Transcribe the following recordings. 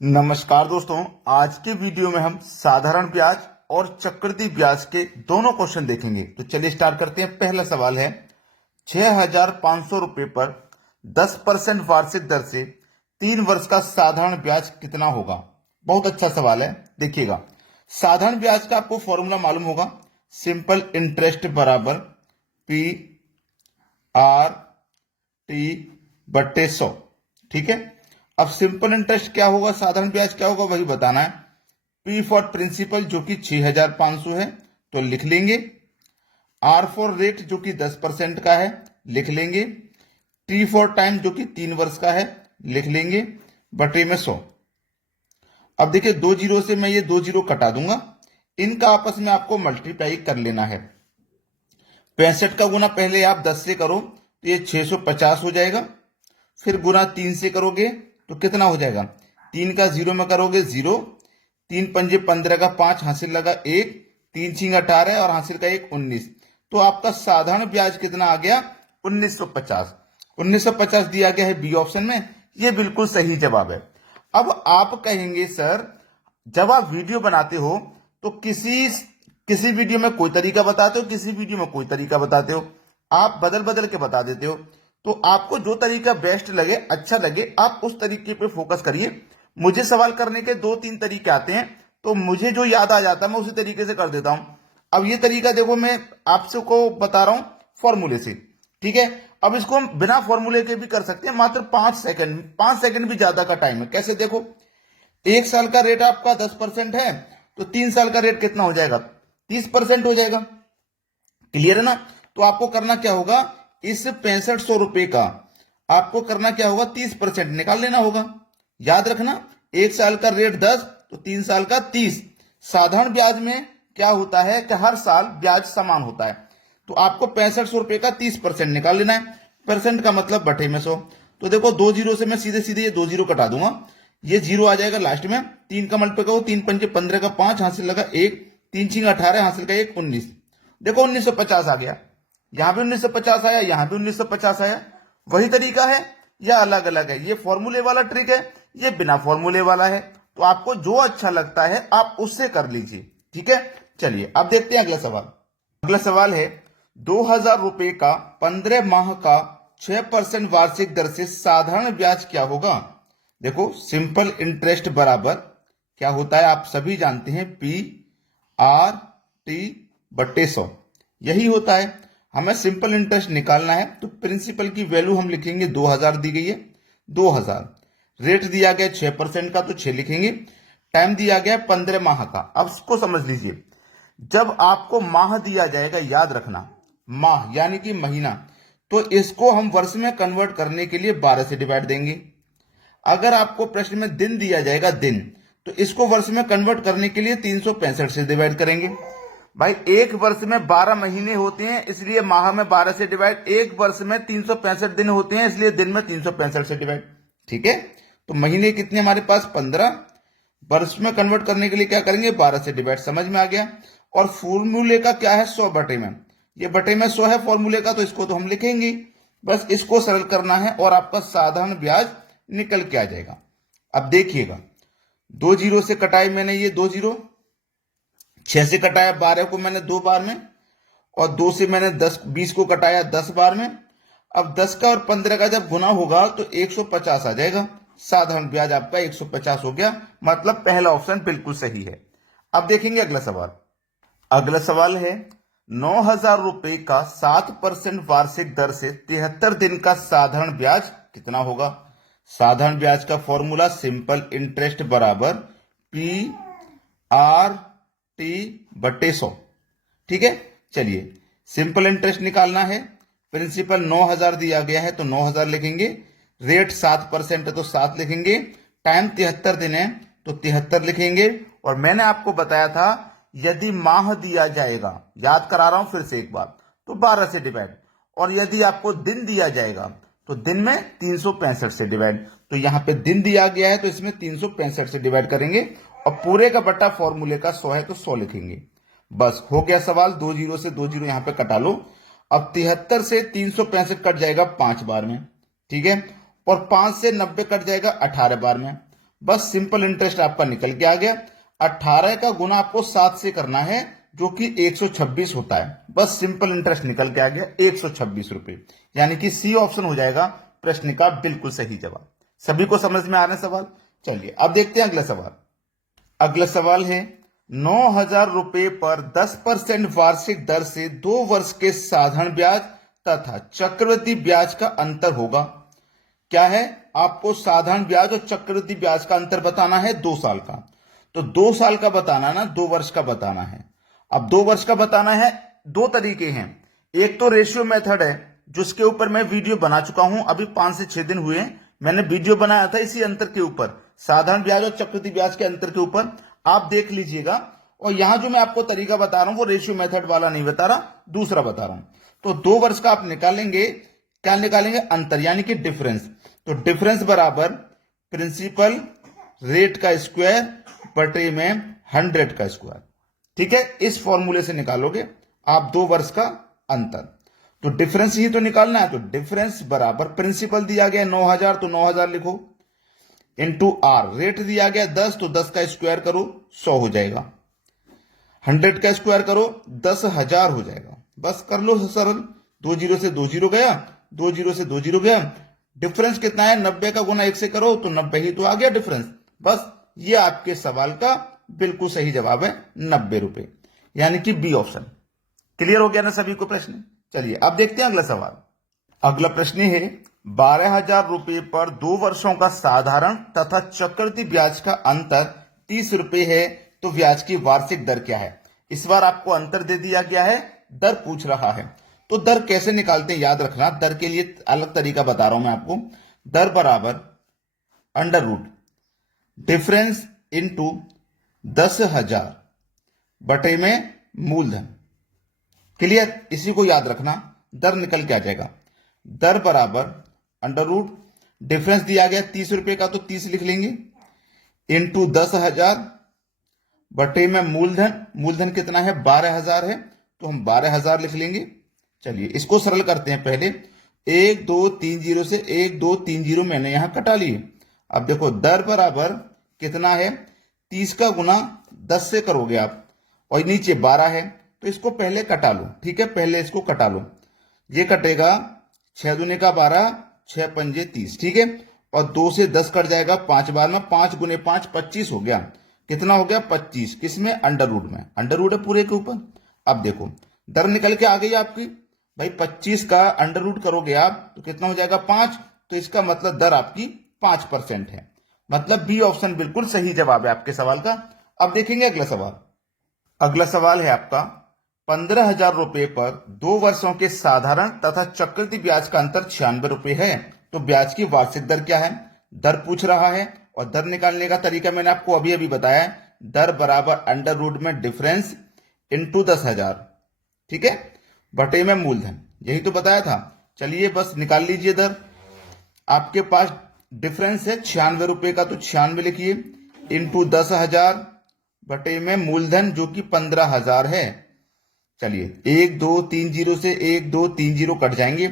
नमस्कार दोस्तों, आज के वीडियो में हम साधारण ब्याज और चक्रवृद्धि ब्याज के दोनों क्वेश्चन देखेंगे। तो चलिए स्टार्ट करते हैं। पहला सवाल है, 6,500 रुपए पर 10% वार्षिक दर से 3 वर्ष का साधारण ब्याज कितना होगा। बहुत अच्छा सवाल है। देखिएगा, साधारण ब्याज का आपको फॉर्मूला मालूम होगा, सिंपल इंटरेस्ट बराबर पी आर टी बट्टे 100। ठीक है, अब सिंपल इंटरेस्ट क्या होगा, साधारण ब्याज क्या होगा, वही बताना है। पी फॉर प्रिंसिपल जो कि 6,500 है तो लिख लेंगे। आर फॉर रेट जो कि 10% का है लिख लेंगे। टी फॉर टाइम जो कि 3 वर्ष का है लिख लेंगे, बटे में 100। अब देखिए, 2 जीरो से मैं ये 2 जीरो कटा दूंगा, इनका आपस में आपको मल्टीप्लाई कर लेना है। 65 का गुना पहले आप 10 से करो तो ये 650 हो जाएगा। फिर गुना 3 से करोगे तो कितना हो जाएगा, 3 का 0 में करोगे 0, 3 पंजे 15 का 5 हासिल लगा 1, 3 छिंग 18 और हासिल का 1 19। तो आपका साधारण ब्याज कितना आ गया, 1950। 1950 दिया गया है बी ऑप्शन में, ये बिल्कुल सही जवाब है। अब आप कहेंगे सर, जब आप वीडियो बनाते हो तो किसी वीडियो में कोई तरीका बताते हो, किसी वीडियो में कोई तरीका बताते हो, आप बदल बदल के बता देते हो। तो आपको जो तरीका बेस्ट लगे, अच्छा लगे, आप उस तरीके पे फोकस करिए। मुझे सवाल करने के 2-3 तरीके आते हैं, तो मुझे जो याद आ जाता है मैं उसी तरीके से कर देता हूं। अब ये तरीका देखो, मैं आपसे को बता रहा हूं फॉर्मूले से। ठीक है, अब इसको हम बिना फॉर्मूले के भी कर सकते हैं, मात्र 5 सेकंड, 5 सेकंड भी ज्यादा का टाइम है। कैसे, देखो, 1 साल का रेट आपका 10% है तो 3 साल का रेट कितना हो जाएगा, 30% हो जाएगा। क्लियर है ना। तो आपको करना क्या होगा, इस 6500 रुपए का आपको करना क्या होगा, 30% निकाल लेना होगा। याद रखना, 1 साल का रेट 10 तो 3 साल का 30। साधारण ब्याज में क्या होता है कि हर साल ब्याज समान होता है। तो आपको 6500 रुपए का 30% निकाल लेना है। परसेंट का मतलब बटे में 100। तो देखो, 2 जीरो से मैं सीधे सीधे ये 2 जीरो कटा दूंगा, ये 0 आ जाएगा लास्ट में। 3 का मल्टीप्लाई करो, 3 पंजे 15 का 5 हासिल लगा 1, 3 छिंग 18 हासिल का 1 19। देखो 1950 आ गया, यहां भी 1950 आया, यहां भी 1950 आया। वही तरीका है या अलग अलग है, ये फॉर्मूले वाला ट्रिक है, ये बिना फॉर्मूले वाला है। तो आपको जो अच्छा लगता है आप उससे कर लीजिए। ठीक है, चलिए अब देखते हैं अगला सवाल। अगला सवाल है, 2,000 रुपए का 15 माह का 6% वार्षिक दर से साधारण ब्याज क्या होगा। देखो, सिंपल इंटरेस्ट बराबर क्या होता है, आप सभी जानते हैं, पी आर टी बट्टे 100। यही होता है। हमें सिंपल इंटरेस्ट निकालना है तो प्रिंसिपल की वैल्यू हम लिखेंगे, 2,000 दी गई है, 2,000। रेट दिया गया 6% का तो 6 लिखेंगे। टाइम दिया गया 15 माह का। अब इसको समझ लीजिए, जब आपको माह दिया जाएगा, याद रखना, माह यानी कि महीना, तो इसको हम वर्ष में कन्वर्ट करने के लिए 12 से डिवाइड देंगे। अगर आपको प्रश्न में दिन दिया जाएगा, दिन, तो इसको वर्ष में कन्वर्ट करने के लिए 365 से डिवाइड करेंगे। भाई, एक वर्ष में 12 महीने होते हैं, इसलिए माह में 12 से डिवाइड। एक वर्ष में 365 दिन होते हैं, इसलिए दिन में 365 से डिवाइड। ठीक है, तो महीने कितने हमारे पास, 15। वर्ष में कन्वर्ट करने के लिए क्या करेंगे, 12 से डिवाइड। समझ में आ गया। और फॉर्मूले का क्या है, 100 बटे में, ये बटे में 100 है फॉर्मूले का, तो इसको तो हम लिखेंगे। बस इसको सरल करना है और आपका साधारण ब्याज निकल के आ जाएगा। अब देखिएगा, 2 जीरो से कटाई मैंने, ये 2 जीरो, 6 से कटाया 12 को मैंने 2 बार में, और 2 से मैंने 20 को कटाया 10 बार में। अब 10 का और 15 का जब गुना होगा तो 150 आ जाएगा। साधारण ब्याज आपका 150 हो गया। मतलब पहला ऑप्शन बिल्कुल सही है। अब देखेंगे अगला सवाल। अगला सवाल है, 9,000 रुपए का 7% वार्षिक दर से 73 दिन का साधारण ब्याज कितना होगा। साधारण ब्याज का फॉर्मूला सिंपल इंटरेस्ट बराबर पी आर टी बट्टे 100। ठीक है, चलिए सिंपल इंटरेस्ट निकालना है। प्रिंसिपल 9,000 दिया गया है तो 9,000 लिखेंगे। रेट 7% है तो 7 लिखेंगे। टाइम 73 दिन है तो 73 लिखेंगे। और मैंने आपको बताया था, यदि माह दिया जाएगा, याद करा रहा हूं फिर से एक बार, तो 12 से डिवाइड। और यदि आपको दिन दिया जाएगा तो दिन में 365 से डिवाइड। तो यहां पे दिन दिया गया है तो इसमें 365 से डिवाइड करेंगे, और पूरे का बट्टा फॉर्मूले का 100 है तो 100 लिखेंगे। बस हो गया सवाल। 2 जीरो से 2 जीरो यहां पे कटा लो। अब 73 से 365 कट जाएगा 5 बार में। ठीक है, और 5 से 90 कट जाएगा 18 बार में। बस सिंपल इंटरेस्ट आपका निकल के आ गया। 18 का गुना आपको 7 से करना है जो कि 126 होता है। बस सिंपल इंटरेस्ट निकल के आ गया 126 रुपए, यानी कि सी ऑप्शन हो जाएगा प्रश्न का बिल्कुल सही जवाब। सभी को समझ में आ रहे हैं सवाल? चलिए अब देखते हैं अगला सवाल। अगला सवाल है 9,000 रुपए पर 10% वार्षिक दर से 2 वर्ष के साधारण ब्याज तथा चक्रवृद्धि ब्याज का अंतर होगा। क्या है? आपको साधारण ब्याज और चक्रवृद्धि ब्याज का अंतर बताना है 2 साल का। तो 2 साल का बताना ना, 2 वर्ष का बताना है। अब 2 वर्ष का बताना है, 2 तरीके हैं। एक तो रेशियो मेथड है जिसके ऊपर मैं वीडियो बना चुका हूं, अभी 5 से 6 दिन हुए मैंने वीडियो बनाया था इसी अंतर के ऊपर, साधारण ब्याज और चक्रवृद्धि ब्याज के अंतर के ऊपर, आप देख लीजिएगा। और यहां जो मैं आपको तरीका बता रहा हूं वो रेशियो मेथड वाला नहीं बता रहा, दूसरा बता रहा हूं। तो 2 वर्ष का आप निकालेंगे, क्या निकालेंगे? अंतर, यानी कि डिफरेंस। तो डिफरेंस बराबर प्रिंसिपल रेट का स्क्वायर बटे में 100 का स्क्वायर। ठीक है, इस फॉर्मूले से निकालोगे आप 2 वर्ष का अंतर। तो डिफरेंस ही तो निकालना है। तो डिफरेंस बराबर प्रिंसिपल दिया गया 9,000 तो 9,000 लिखो, इंटू आर रेट दिया गया 10 तो 10 का स्क्वायर करो 100 हो जाएगा, 100 का स्क्वायर करो 10,000 हो जाएगा। बस कर लो सरल, 2 जीरो से 2 जीरो गया, 2 जीरो से 2 जीरो गया। डिफरेंस कितना है? 90 का गुना 1 से करो तो 90 ही तो आ गया डिफरेंस। बस ये आपके सवाल का बिल्कुल सही जवाब है 90 रुपए, यानी कि बी ऑप्शन। क्लियर हो गया ना सभी को प्रश्न? चलिए अब देखते हैं अगला सवाल। अगला प्रश्न है 12,000 रुपए पर 2 वर्षों का साधारण तथा चक्रवृद्धि ब्याज का अंतर 30 रुपए है, तो ब्याज की वार्षिक दर क्या है? इस बार आपको अंतर दे दिया गया है, दर पूछ रहा है। तो दर कैसे निकालते हैं याद रखना, दर के लिए अलग तरीका बता रहा हूं मैं आपको। दर बराबर अंडर रूट डिफरेंस इंटू 10,000 बटे में मूलधन। क्लियर? इसी को याद रखना, दर निकल के आ जाएगा। दर बराबर अंडर रूट डिफरेंस दिया गया 30 रुपए का तो 30 लिख लेंगे, इंटू 10,000 बटे में मूलधन। मूलधन कितना है? 12,000 है तो हम 12,000 लिख लेंगे। चलिए इसको सरल करते हैं। पहले 1 2 3 जीरो से 1 2 3 जीरो मैंने यहां कटा लिए। अब देखो दर बराबर कितना है? 30 का गुना 10 से करोगे आप, और नीचे 12 है तो इसको पहले कटा लो। ठीक है, पहले इसको कटा लो। ये कटेगा 6 दूने का 12, 6 पंजे 30। ठीक है, और 2 से 10 कट जाएगा 5 बार में, 5 गुने 5 25 हो गया। कितना हो गया? 25। किसमें? अंडर रूट में। अंडर रूट है पूरे के ऊपर। अब देखो दर निकल के आ गई आपकी भाई, 25 का अंडर रूट करोगे आप तो कितना हो जाएगा? 5। तो इसका मतलब दर आपकी 5% है। मतलब बी ऑप्शन बिल्कुल सही जवाब है आपके सवाल का। अब देखेंगे अगला सवाल। अगला सवाल है आपका 15,000 रुपए पर 2 वर्षों के साधारण तथा चक्रवृद्धि ब्याज का अंतर 96 रुपए है, तो ब्याज की वार्षिक दर क्या है? दर पूछ रहा है, और दर निकालने का तरीका मैंने आपको अभी अभी बताया है। दर बराबर अंडर रूट में डिफरेंस इंटू 10,000, ठीक है, बटे में मूलधन। यही तो बताया था। चलिए बस निकाल लीजिए दर। आपके पास डिफरेंस है 96 रुपए का तो 96 लिखिए, इंटू 10,000 बटे में मूलधन जो कि 15,000 है। चलिए 1 2 3 जीरो से 1 2 3 जीरो कट जाएंगे,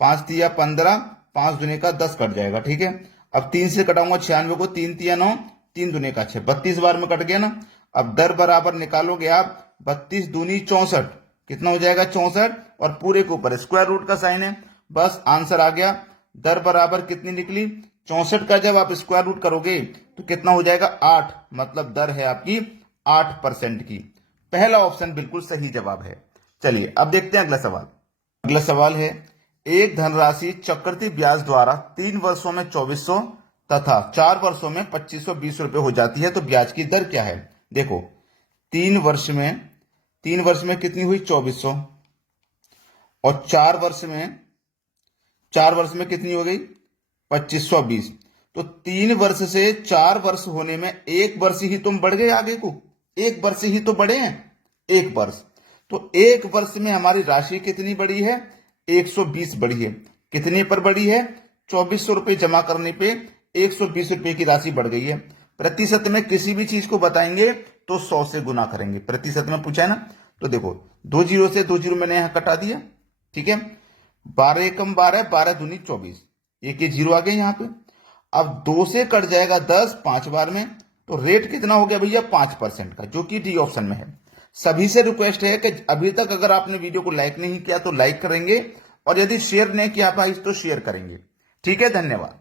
5 तिया 15, 5 दुने का 10 कट जाएगा। ठीक है, अब 3 से कटाऊंगा 96 को, 3 तिया 9, 3 दुने का 6, 32 बार में कट गया ना। अब दर बराबर निकालोगे आप 32 दूनी 64, कितना हो जाएगा? 64, और पूरे के ऊपर स्क्वायर रूट का साइन है। बस आंसर आ गया। दर बराबर कितनी निकली? 64 का जब आप स्क्वायर रूट करोगे तो कितना हो जाएगा? 8। मतलब दर है आपकी 8% की। पहला ऑप्शन बिल्कुल सही जवाब है। चलिए अब देखते हैं अगला सवाल। अगला सवाल है एक धनराशि चक्रवृद्धि ब्याज द्वारा 3 वर्षों में 2400 तथा 4 वर्षों में 2520 रुपए हो जाती है, तो ब्याज की दर क्या है? देखो 3 वर्ष में कितनी हुई? 2400, और 4 वर्ष में कितनी हो गई? 2520। तो 3 वर्ष से 4 वर्ष होने में 1 वर्ष ही तुम बढ़ गए आगे को, 1 वर्ष ही तो बढ़े हैं, 1 वर्ष। तो 1 वर्ष में हमारी राशि कितनी बढ़ी है? 120 बढ़ी है। कितने पर बढ़ी है? 2400 रुपए जमा करने पे 120 रुपए की राशि बढ़ गई है। प्रतिशत में किसी भी चीज को बताएंगे तो 100 से गुना करेंगे। प्रतिशत में पूछा है ना, तो देखो 2 जीरो से 2 जीरो मैंने यहां कटा दिया। ठीक है, 12 एकम 12, 12 दूनी 24, एक जीरो आ गए यहां पे। अब 2 से कट जाएगा 10 5 बार में, तो रेट कितना हो गया भैया 5% का, जो कि डी ऑप्शन में है। सभी से रिक्वेस्ट है कि अभी तक अगर आपने वीडियो को लाइक नहीं किया तो लाइक करेंगे, और यदि शेयर नहीं किया भाई तो शेयर करेंगे। ठीक है, धन्यवाद।